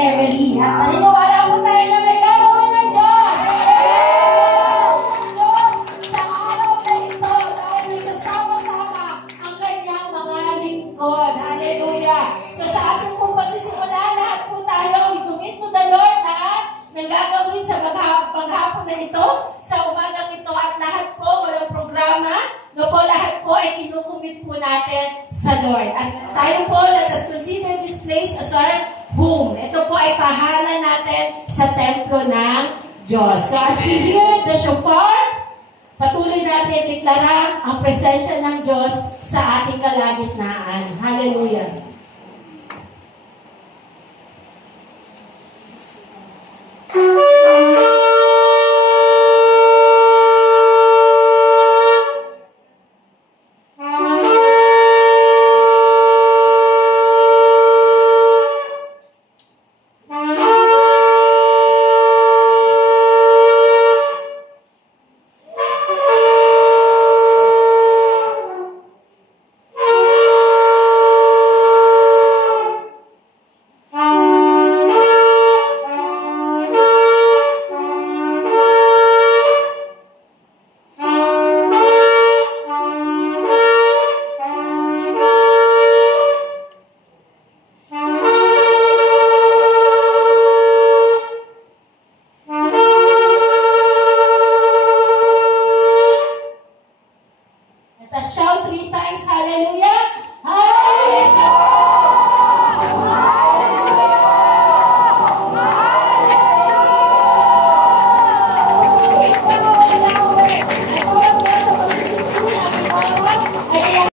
Emily. At maniniwala po tayo na may gagawin ng Diyos. Sa araw na ito, dahil nagsasama-sama ang kanyang mga lingkod. Hallelujah. So sa ating pong pagsisimula, lahat po tayo, we commit to the Lord lahat na gagawin sa paghapon na ito, sa umagang ito, at lahat po, walang programa, no po, lahat po ay kinukumit po natin sa Lord. At tayo po, let us consider this place as our home. Ito po ay tahanan natin sa templo ng Diyos. So as we hear the shofar, patuloy natin deklara ang presensya ng Diyos sa ating kalagitnaan. Hallelujah.